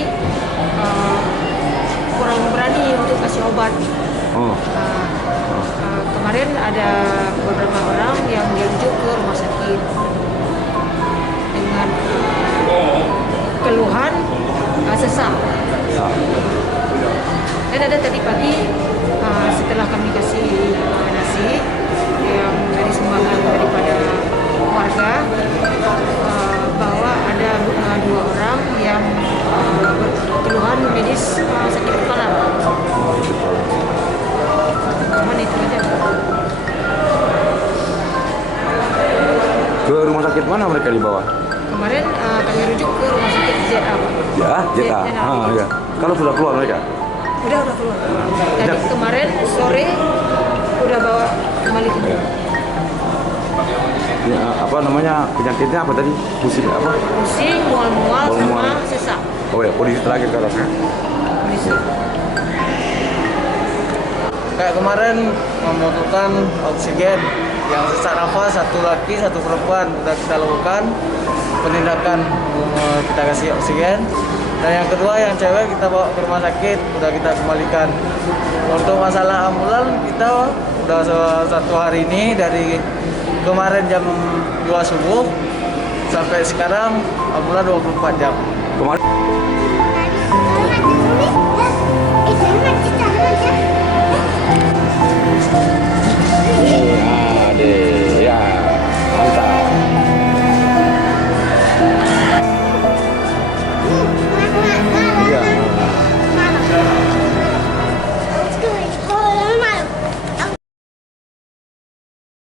jadi kurang berani untuk kasih obat. Oh. Kemarin ada beberapa orang yang dirujuk ke rumah sakit dengan keluhan sesak. Dan ada tadi pagi setelah kami kasih nasi yang dari sumbangan daripada warga, bahwa ada 2 orang yang keluhan medis sakit kepala. Cuman itu aja. Ke rumah sakit mana mereka dibawa? Kemarin kami rujuk ke rumah sakit ZA. Ya, ZA. Ya. Kalau sudah keluar mereka? Udah keluar. Tadi kemarin sore udah bawa kembali ke rumah. Ya, apa namanya, penyakitnya apa tadi? Pusing apa? Pusing, mual-mual sama sesak. Oh ya, kondisi terakhir sekarang ya? Kondisi. Kayak kemarin membutuhkan oksigen yang sesak nafas, 1 laki 1 perempuan, udah kita lakukan penindakan, kita kasih oksigen. Dan yang kedua yang cewek kita bawa ke rumah sakit, udah kita kembalikan. Untuk masalah ambulan kita udah 1 hari ini, dari kemarin jam 2 subuh sampai sekarang ambulan 24 jam. Kemarin deh.